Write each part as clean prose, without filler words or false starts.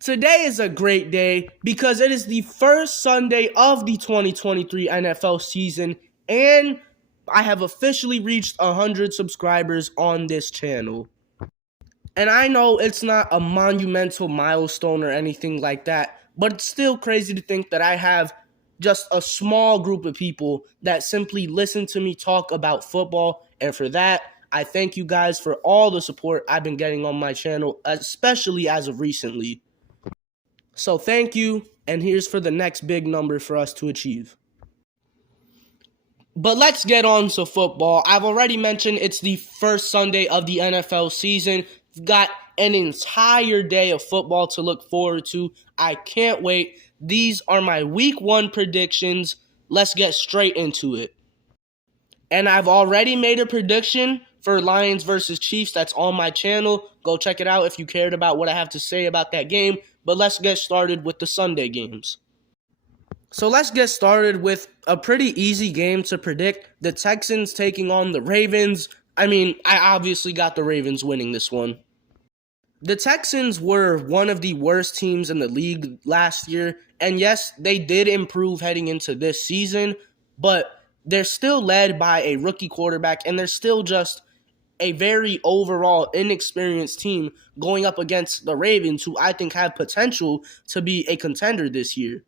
Today is a great day because it is the first Sunday of the 2023 NFL season, and I have officially reached 100 subscribers on this channel. And I know it's not a monumental milestone or anything like that, but it's still crazy to think that I have just a small group of people that simply listen to me talk about football. And for that, I thank you guys for all the support I've been getting on my channel, especially as of recently. So thank you, and here's for the next big number for us to achieve. But let's get on to football. I've already mentioned it's the first Sunday of the NFL season. We've got an entire day of football to look forward to. I can't wait. These are my week 1 predictions. Let's get straight into it. And I've already made a prediction for Lions versus Chiefs that's on my channel. Go check it out if you cared about what I have to say about that game. But let's get started with the Sunday games. So let's get started with a pretty easy game to predict. The Texans taking on the Ravens. I obviously got the Ravens winning this one. The Texans were one of the worst teams in the league last year. And yes, they did improve heading into this season. But they're still led by a rookie quarterback. And they're still just a very overall inexperienced team going up against the Ravens, who I think have potential to be a contender this year.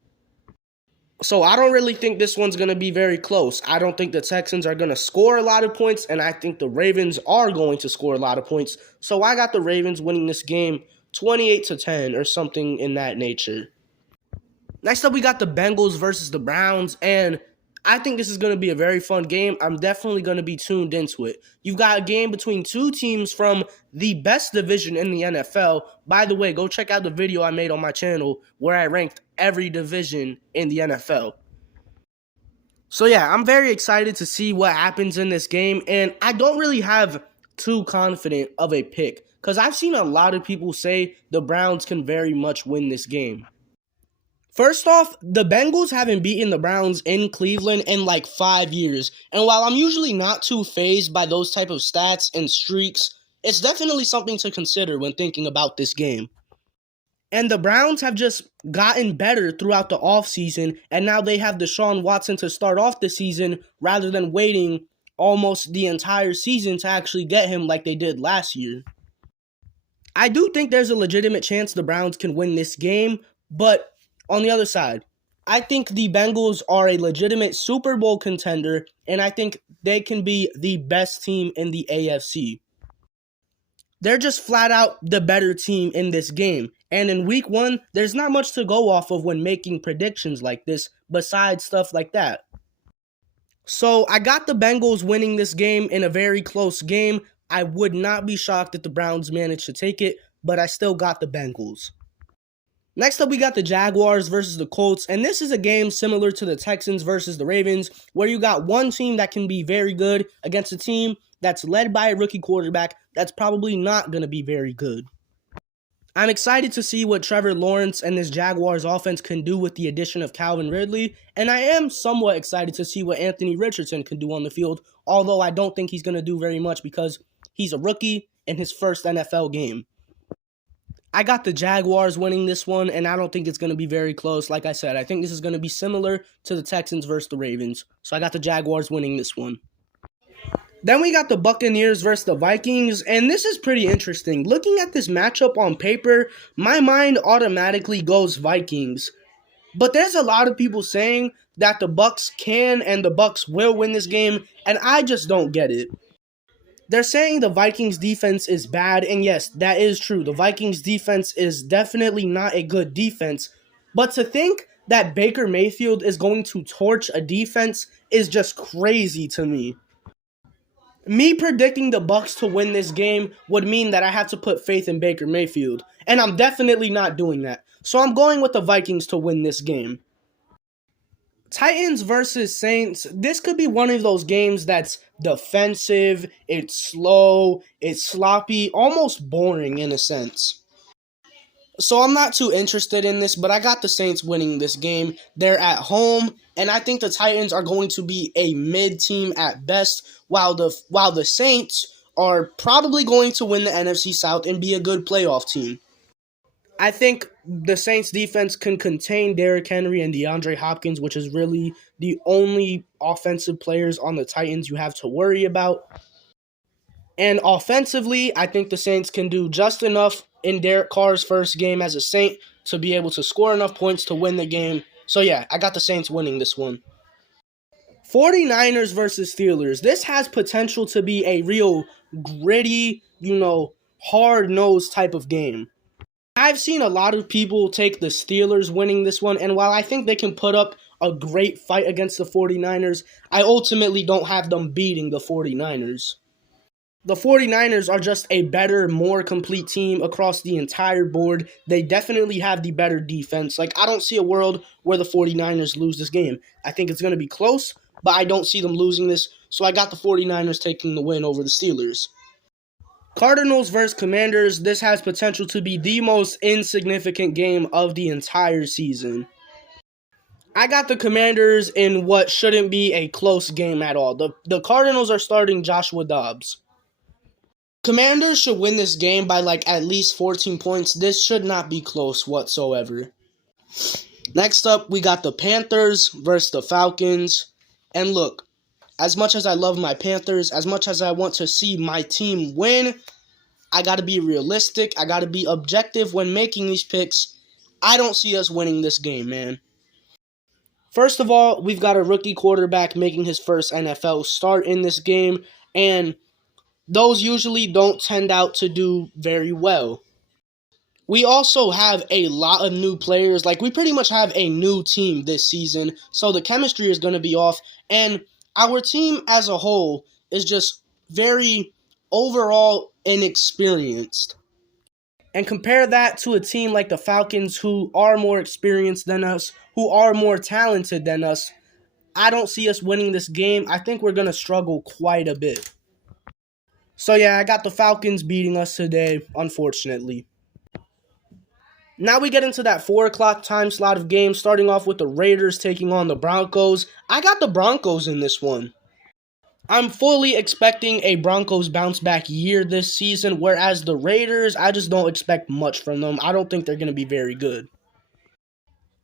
So I don't really think this one's going to be very close. I don't think the Texans are going to score a lot of points, and I think the Ravens are going to score a lot of points. So I got the Ravens winning this game 28-10 or something in that nature. Next up, we got the Bengals versus the Browns, and I think this is going to be a very fun game. I'm definitely going to be tuned into it. You've got a game between two teams from the best division in the NFL. By the way, go check out the video I made on my channel where I ranked every division in the NFL. So yeah, I'm very excited to see what happens in this game, and I don't really have too confident of a pick because I've seen a lot of people say the Browns can very much win this game. First off, the Bengals haven't beaten the Browns in Cleveland in like 5 years. And while I'm usually not too fazed by those type of stats and streaks, it's definitely something to consider when thinking about this game. And the Browns have just gotten better throughout the offseason, and now they have Deshaun Watson to start off the season rather than waiting almost the entire season to actually get him like they did last year. I do think there's a legitimate chance the Browns can win this game, but on the other side, I think the Bengals are a legitimate Super Bowl contender, and I think they can be the best team in the AFC. They're just flat out the better team in this game. And in week 1, there's not much to go off of when making predictions like this, besides stuff like that. So I got the Bengals winning this game in a very close game. I would not be shocked if the Browns managed to take it, but I still got the Bengals. Next up, we got the Jaguars versus the Colts, and this is a game similar to the Texans versus the Ravens, where you got one team that can be very good against a team that's led by a rookie quarterback that's probably not going to be very good. I'm excited to see what Trevor Lawrence and this Jaguars offense can do with the addition of Calvin Ridley, and I am somewhat excited to see what Anthony Richardson can do on the field, although I don't think he's going to do very much because he's a rookie in his first NFL game. I got the Jaguars winning this one, and I don't think it's going to be very close. Like I said, I think this is going to be similar to the Texans versus the Ravens. So I got the Jaguars winning this one. Then we got the Buccaneers versus the Vikings, and this is pretty interesting. Looking at this matchup on paper, my mind automatically goes Vikings. But there's a lot of people saying that the Bucs can and the Bucs will win this game, and I just don't get it. They're saying the Vikings defense is bad, and yes, that is true. The Vikings defense is definitely not a good defense, but to think that Baker Mayfield is going to torch a defense is just crazy to me. Me predicting the Bucs to win this game would mean that I have to put faith in Baker Mayfield, and I'm definitely not doing that. So I'm going with the Vikings to win this game. Titans versus Saints, this could be one of those games that's defensive, it's slow, it's sloppy, almost boring in a sense. So I'm not too interested in this, but I got the Saints winning this game. They're at home, and I think the Titans are going to be a mid-team at best, while the Saints are probably going to win the NFC South and be a good playoff team. I think the Saints defense can contain Derrick Henry and DeAndre Hopkins, which is really the only offensive players on the Titans you have to worry about. And offensively, I think the Saints can do just enough in Derek Carr's first game as a Saint to be able to score enough points to win the game. So yeah, I got the Saints winning this one. 49ers versus Steelers. This has potential to be a real gritty, hard-nosed type of game. I've seen a lot of people take the Steelers winning this one, and while I think they can put up a great fight against the 49ers, I ultimately don't have them beating the 49ers. The 49ers are just a better, more complete team across the entire board. They definitely have the better defense. I don't see a world where the 49ers lose this game. I think it's going to be close, but I don't see them losing this, so I got the 49ers taking the win over the Steelers. Cardinals versus Commanders. This has potential to be the most insignificant game of the entire season. I got the Commanders in what shouldn't be a close game at all. The Cardinals are starting Joshua Dobbs. Commanders should win this game by at least 14 points. This should not be close whatsoever. Next up, we got the Panthers versus the Falcons. And look, as much as I love my Panthers, as much as I want to see my team win, I got to be realistic. I got to be objective when making these picks. I don't see us winning this game, man. First of all, we've got a rookie quarterback making his first NFL start in this game, and those usually don't tend out to do very well. We also have a lot of new players. We pretty much have a new team this season, so the chemistry is going to be off, and our team as a whole is just very overall inexperienced. And compare that to a team like the Falcons, who are more experienced than us, who are more talented than us. I don't see us winning this game. I think we're going to struggle quite a bit. So yeah, I got the Falcons beating us today, unfortunately. Now we get into that 4 o'clock time slot of games, starting off with the Raiders taking on the Broncos. I got the Broncos in this one. I'm fully expecting a Broncos bounce-back year this season, whereas the Raiders, I just don't expect much from them. I don't think they're going to be very good.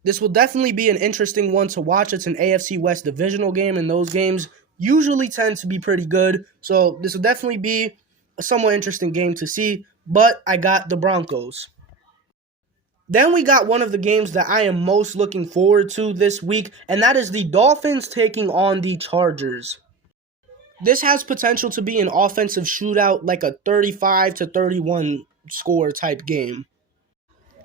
This will definitely be an interesting one to watch. It's an AFC West divisional game, and those games usually tend to be pretty good. So this will definitely be a somewhat interesting game to see, but I got the Broncos. Then we got one of the games that I am most looking forward to this week, and that is the Dolphins taking on the Chargers. This has potential to be an offensive shootout, like a 35-31 score type game.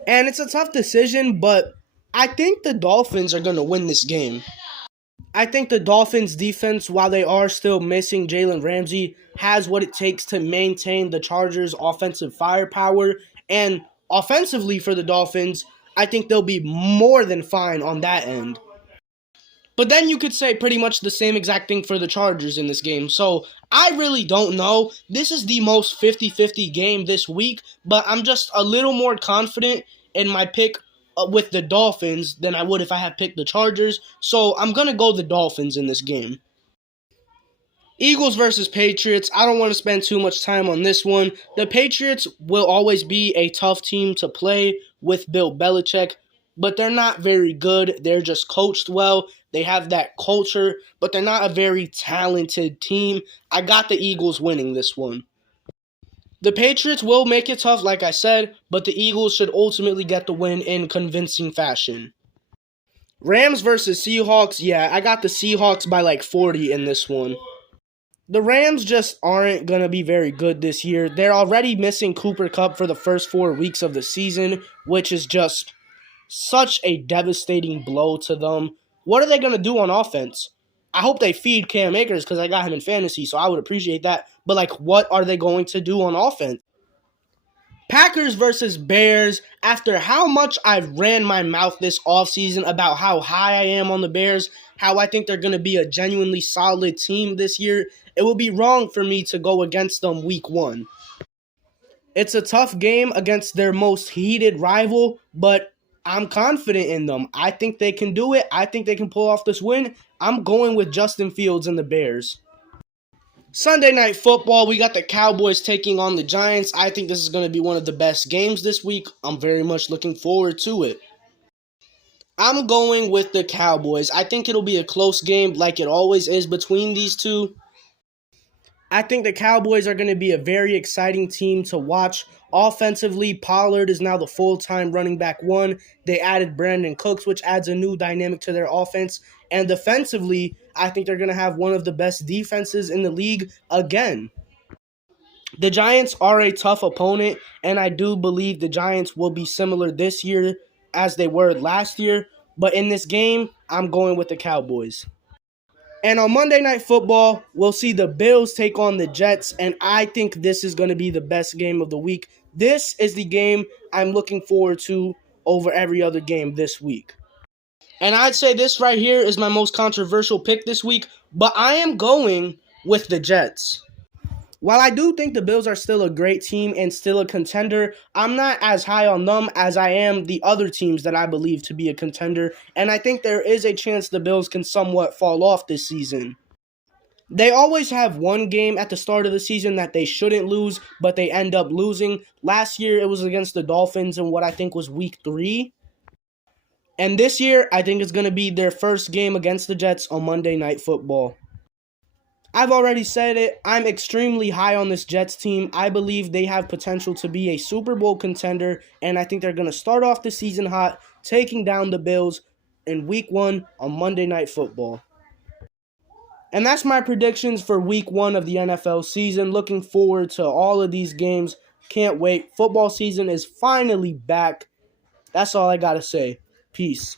And it's a tough decision, but I think the Dolphins are going to win this game. I think the Dolphins defense, while they are still missing Jalen Ramsey, has what it takes to maintain the Chargers' offensive firepower. And offensively for the Dolphins, I think they'll be more than fine on that end. But then you could say pretty much the same exact thing for the Chargers in this game. So I really don't know. This is the most 50-50 game this week, but I'm just a little more confident in my pick with the Dolphins than I would if I had picked the Chargers. So I'm going to go the Dolphins in this game. Eagles versus Patriots. I don't want to spend too much time on this one. The Patriots will always be a tough team to play with Bill Belichick, but they're not very good. They're just coached well. They have that culture, but they're not a very talented team. I got the Eagles winning this one. The Patriots will make it tough, like I said, but the Eagles should ultimately get the win in convincing fashion. Rams versus Seahawks. Yeah, I got the Seahawks by 40 in this one. The Rams just aren't going to be very good this year. They're already missing Cooper Kupp for the first 4 weeks of the season, which is just such a devastating blow to them. What are they going to do on offense? I hope they feed Cam Akers because I got him in fantasy, so I would appreciate that. But, what are they going to do on offense? Packers versus Bears. After how much I've ran my mouth this offseason about how high I am on the Bears, how I think they're going to be a genuinely solid team this year, it would be wrong for me to go against them week 1. It's a tough game against their most heated rival, but I'm confident in them. I think they can do it. I think they can pull off this win. I'm going with Justin Fields and the Bears. Sunday Night Football, we got the Cowboys taking on the Giants. I think this is going to be one of the best games this week. I'm very much looking forward to it. I'm going with the Cowboys. I think it'll be a close game like it always is between these two. I think the Cowboys are going to be a very exciting team to watch. Offensively, Pollard is now the full-time running back one. They added Brandon Cooks, which adds a new dynamic to their offense. And defensively, I think they're going to have one of the best defenses in the league again. The Giants are a tough opponent, and I do believe the Giants will be similar this year as they were last year. But in this game, I'm going with the Cowboys. And on Monday Night Football, we'll see the Bills take on the Jets, and I think this is going to be the best game of the week. This is the game I'm looking forward to over every other game this week. And I'd say this right here is my most controversial pick this week, but I am going with the Jets. While I do think the Bills are still a great team and still a contender, I'm not as high on them as I am the other teams that I believe to be a contender, and I think there is a chance the Bills can somewhat fall off this season. They always have one game at the start of the season that they shouldn't lose, but they end up losing. Last year, it was against the Dolphins in what I think was week 3. And this year, I think it's going to be their first game against the Jets on Monday Night Football. I've already said it. I'm extremely high on this Jets team. I believe they have potential to be a Super Bowl contender, and I think they're going to start off the season hot, taking down the Bills in Week 1 on Monday Night Football. And that's my predictions for Week 1 of the NFL season. Looking forward to all of these games. Can't wait. Football season is finally back. That's all I got to say. Peace.